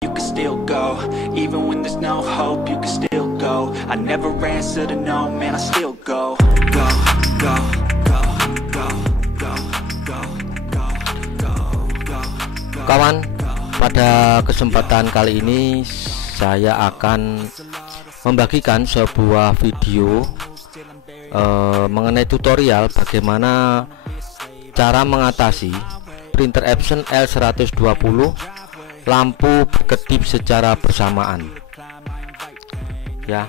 You can still go, even when there's no hope, you can still go. I never answer to no, man, I still go. Go, go, go, go, go, go, go, go, go, go. Kawan, pada kesempatan kali ini saya akan membagikan sebuah video mengenai tutorial bagaimana cara mengatasi printer Epson L120 lampu berkedip secara bersamaan. Ya,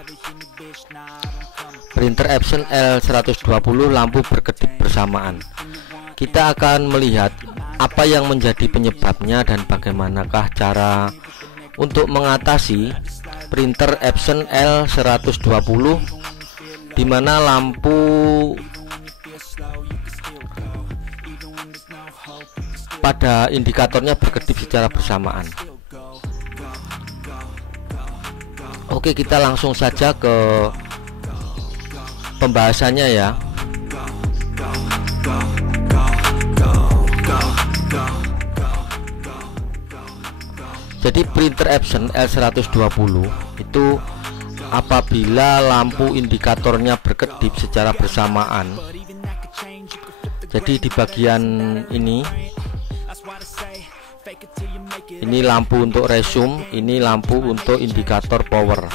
printer Epson L120 lampu berkedip bersamaan. Kita akan melihat apa yang menjadi penyebabnya dan bagaimanakah cara untuk mengatasi printer Epson L120 di mana lampu pada indikatornya berkedip secara bersamaan. Oke, kita langsung saja ke pembahasannya ya. Jadi printer Epson L120 itu apabila lampu indikatornya berkedip secara bersamaan. Jadi di bagian ini lampu untuk resume, ini lampu untuk indikator power.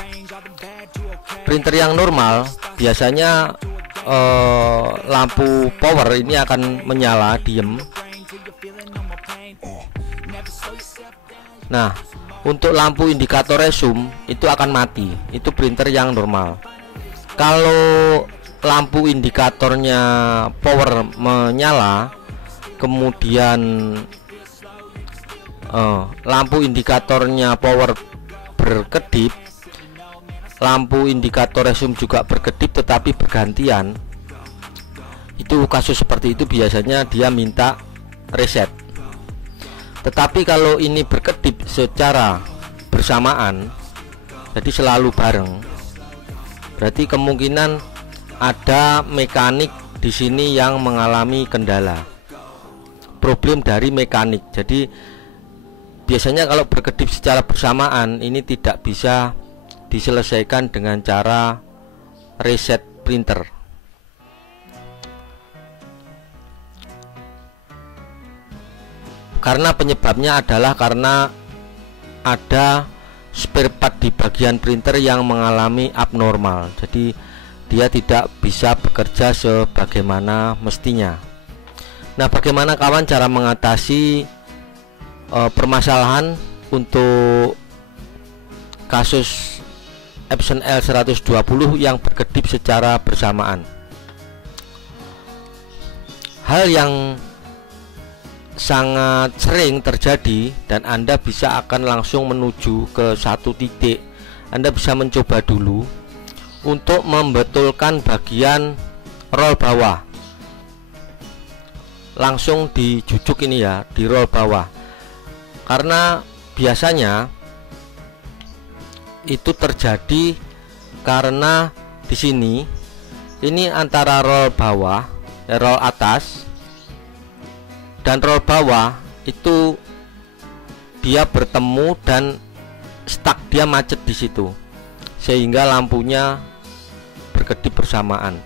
Printer yang normal biasanya lampu power ini akan menyala diem. Nah, untuk lampu indikator resume itu akan mati. Itu printer yang normal. Kalau lampu indikatornya power menyala, kemudian lampu indikatornya power berkedip, lampu indikator resume juga berkedip tetapi bergantian, itu kasus seperti itu biasanya dia minta reset. Tetapi kalau ini berkedip secara bersamaan, jadi selalu bareng, berarti kemungkinan ada mekanik di sini yang mengalami kendala, problem dari mekanik. Jadi biasanya kalau berkedip secara bersamaan ini tidak bisa diselesaikan dengan cara reset printer. Karena penyebabnya adalah karena ada spare part di bagian printer yang mengalami abnormal. Jadi dia tidak bisa bekerja sebagaimana mestinya. Nah, bagaimana kawan cara mengatasi permasalahan untuk kasus Epson L120 yang berkedip secara bersamaan? Hal yang sangat sering terjadi dan Anda bisa akan langsung menuju ke satu titik. Anda bisa mencoba dulu untuk membetulkan bagian roll bawah. Langsung dijujuk ini ya, di roll bawah. Karena biasanya itu terjadi karena di sini ini antara roll bawah, roll atas dan roll bawah itu dia bertemu dan stuck, dia macet di situ sehingga lampunya berkedip bersamaan.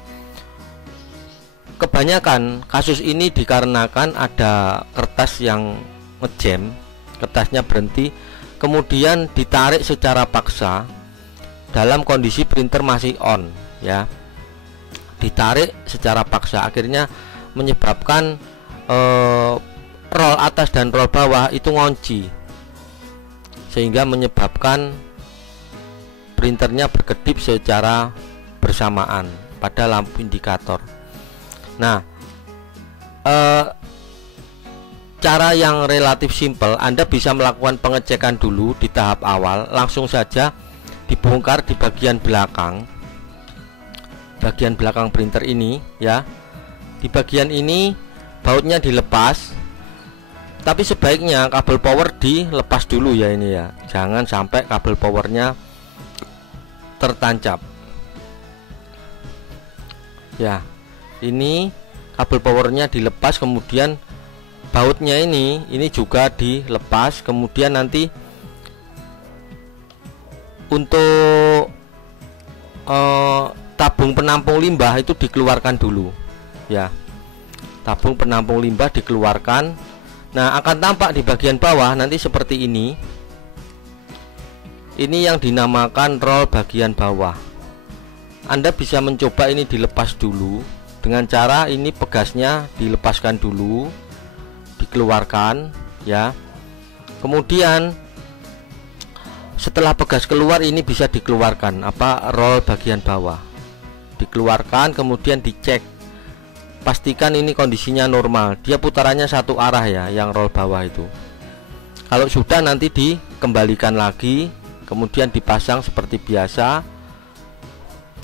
Kebanyakan kasus ini dikarenakan ada kertas yang ngejam, kertasnya berhenti, kemudian ditarik secara paksa dalam kondisi printer masih on ya, ditarik secara paksa, akhirnya menyebabkan roll atas dan roll bawah itu ngunci, sehingga menyebabkan printernya berkedip secara bersamaan pada lampu indikator. Nah, cara yang relatif simpel, Anda bisa melakukan pengecekan dulu di tahap awal. Langsung saja dibongkar di bagian belakang printer ini ya. Di bagian ini bautnya dilepas, tapi sebaiknya kabel power dilepas dulu ya ini ya. Jangan sampai kabel powernya tertancap ya. Ini kabel powernya dilepas, kemudian bautnya ini juga dilepas, kemudian nanti untuk tabung penampung limbah itu dikeluarkan dulu ya. Tabung penampung limbah dikeluarkan. Nah, akan tampak di bagian bawah nanti seperti ini. Ini yang dinamakan roll bagian bawah. Anda bisa mencoba ini dilepas dulu dengan cara ini pegasnya dilepaskan dulu, dikeluarkan ya. Kemudian setelah pegas keluar ini bisa dikeluarkan roll bagian bawah. Dikeluarkan, kemudian dicek. Pastikan ini kondisinya normal. Dia putarannya satu arah ya, yang roll bawah itu. Kalau sudah nanti dikembalikan lagi, kemudian dipasang seperti biasa.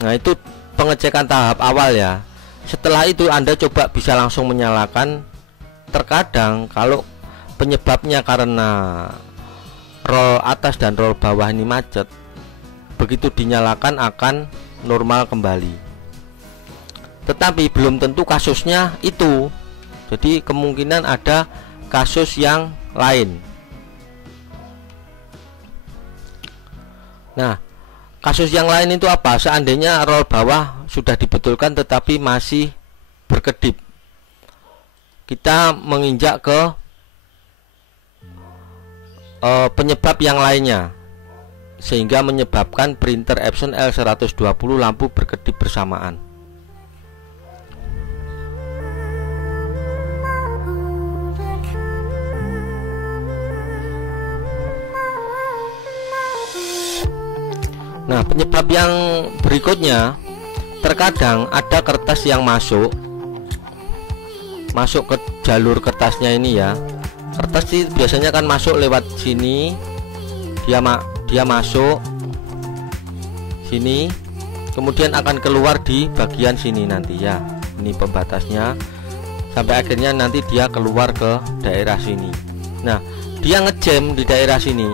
Nah, itu pengecekan tahap awal ya. Setelah itu Anda coba bisa langsung menyalakan. Terkadang kalau penyebabnya karena roll atas dan roll bawah ini macet, begitu dinyalakan akan normal kembali. Tetapi belum tentu kasusnya itu. Jadi kemungkinan ada kasus yang lain. Nah, kasus yang lain itu apa? Seandainya roll bawah sudah dibetulkan tetapi masih berkedip, kita menginjak ke penyebab yang lainnya, sehingga menyebabkan printer Epson L120 lampu berkedip bersamaan. Nah, penyebab yang berikutnya, terkadang ada kertas yang masuk ke jalur kertasnya ini ya. Kertas sih biasanya kan masuk lewat sini, dia masuk sini, kemudian akan keluar di bagian sini nanti ya. Ini pembatasnya, sampai akhirnya nanti dia keluar ke daerah sini. Nah, dia ngejam di daerah sini,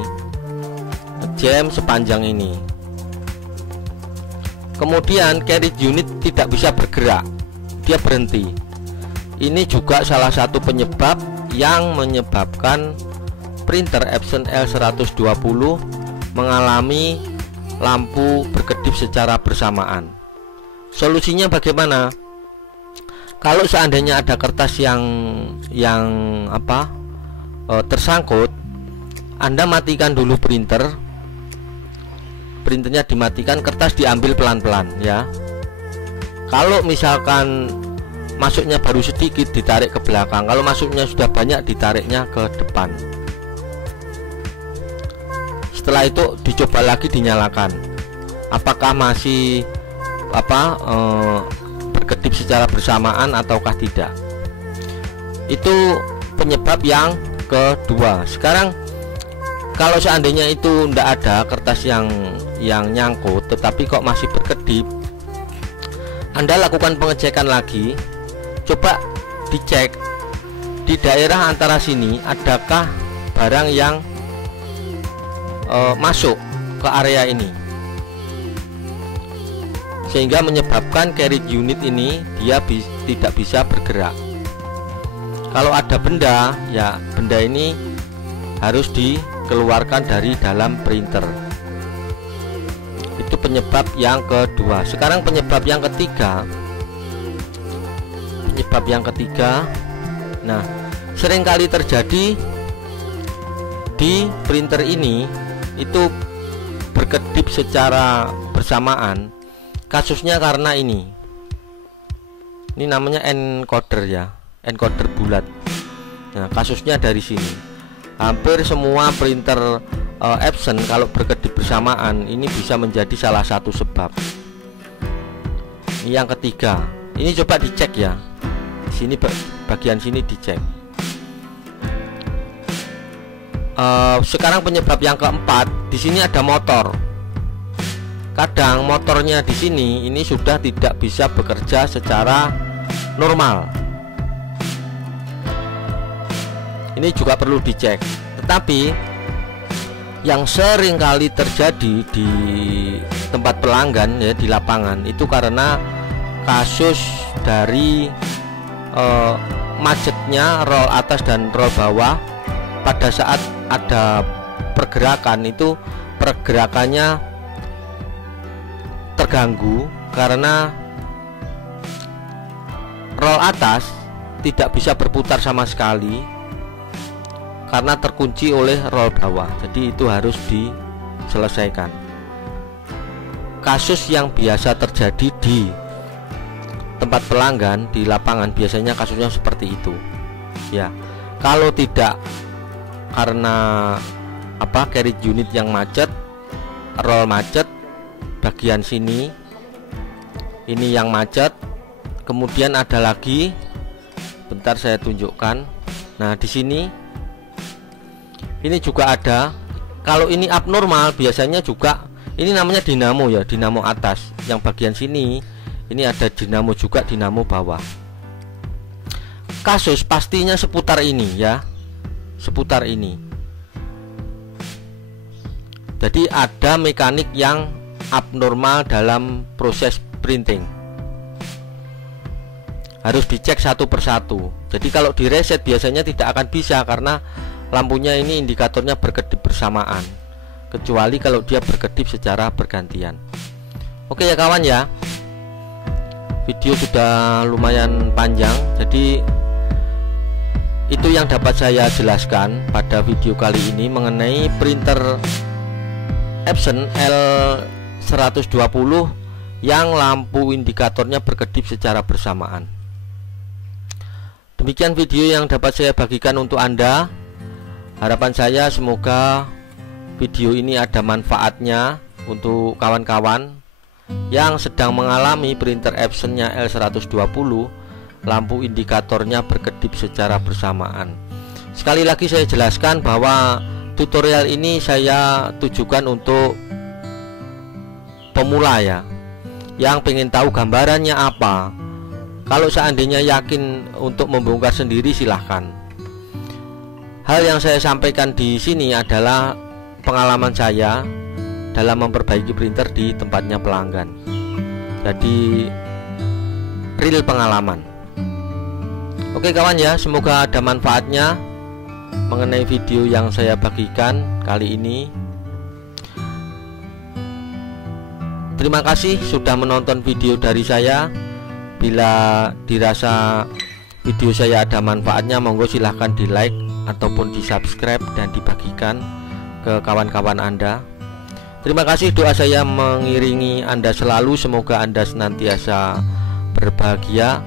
ngejam sepanjang ini. Kemudian carriage unit tidak bisa bergerak, dia berhenti. Ini juga salah satu penyebab yang menyebabkan printer Epson L120 mengalami lampu berkedip secara bersamaan. Solusinya bagaimana? Kalau seandainya ada kertas yang tersangkut, Anda matikan dulu printernya dimatikan, kertas diambil pelan-pelan ya. Kalau misalkan masuknya baru sedikit, ditarik ke belakang. Kalau masuknya sudah banyak, ditariknya ke depan. Setelah itu dicoba lagi, dinyalakan. Apakah masih berkedip secara bersamaan ataukah tidak? Itu penyebab yang kedua. Sekarang kalau seandainya itu tidak ada kertas yang nyangkut tetapi kok masih berkedip, Anda lakukan pengecekan lagi. Coba dicek di daerah antara sini adakah barang yang masuk ke area ini, sehingga menyebabkan carriage unit ini dia tidak bisa bergerak. Kalau ada benda, ya benda ini harus dikeluarkan dari dalam printer. Itu penyebab yang kedua. Sekarang penyebab yang ketiga. Nah, seringkali terjadi di printer ini itu berkedip secara bersamaan. Kasusnya karena ini namanya encoder ya, encoder bulat. Nah, kasusnya dari sini. Hampir semua printer Epson kalau berkedip bersamaan ini bisa menjadi salah satu sebab. Ini yang ketiga. Ini coba dicek ya. Sini bagian sini dicek. Sekarang penyebab yang keempat, di sini ada motor. Kadang motornya di sini ini sudah tidak bisa bekerja secara normal. Ini juga perlu dicek. Tetapi yang sering kali terjadi di tempat pelanggan ya, di lapangan, itu karena kasus dari macetnya roll atas dan roll bawah. Pada saat ada pergerakan itu pergerakannya terganggu karena roll atas tidak bisa berputar sama sekali karena terkunci oleh roll bawah. Jadi itu harus diselesaikan. Kasus yang biasa terjadi di tempat pelanggan di lapangan biasanya kasusnya seperti itu ya. Kalau tidak karena carriage unit yang macet, roll macet, bagian sini ini yang macet, kemudian ada lagi, bentar saya tunjukkan. Nah di sini ini juga ada. Kalau ini abnormal biasanya juga ini namanya dinamo ya, dinamo atas. Yang bagian sini ini ada dinamo juga, dinamo bawah. Kasus pastinya seputar ini ya, seputar ini. Jadi ada mekanik yang abnormal dalam proses printing. Harus dicek satu persatu. Jadi kalau di reset biasanya tidak akan bisa karena lampunya ini indikatornya berkedip bersamaan, kecuali kalau dia berkedip secara bergantian. Oke ya kawan ya, video sudah lumayan panjang, jadi itu yang dapat saya jelaskan pada video kali ini mengenai printer Epson L120 yang lampu indikatornya berkedip secara bersamaan. Demikian video yang dapat saya bagikan untuk Anda. Harapan saya semoga video ini ada manfaatnya untuk kawan-kawan yang sedang mengalami printer Epson-nya L120 lampu indikatornya berkedip secara bersamaan. Sekali lagi saya jelaskan bahwa tutorial ini saya tujukan untuk pemula ya, yang pengen tahu gambarannya apa. Kalau seandainya yakin untuk membongkar sendiri silahkan. Hal yang saya sampaikan di sini adalah pengalaman saya dalam memperbaiki printer di tempatnya pelanggan. Jadi real pengalaman. Oke kawan ya, semoga ada manfaatnya mengenai video yang saya bagikan kali ini. Terima kasih sudah menonton video dari saya. Bila dirasa video saya ada manfaatnya, monggo silahkan di like ataupun di subscribe dan dibagikan ke kawan-kawan Anda. Terima kasih, doa saya mengiringi Anda selalu. Semoga Anda senantiasa berbahagia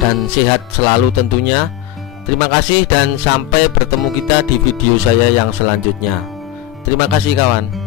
dan sehat selalu tentunya. Terima kasih dan sampai bertemu kita di video saya yang selanjutnya. Terima kasih kawan.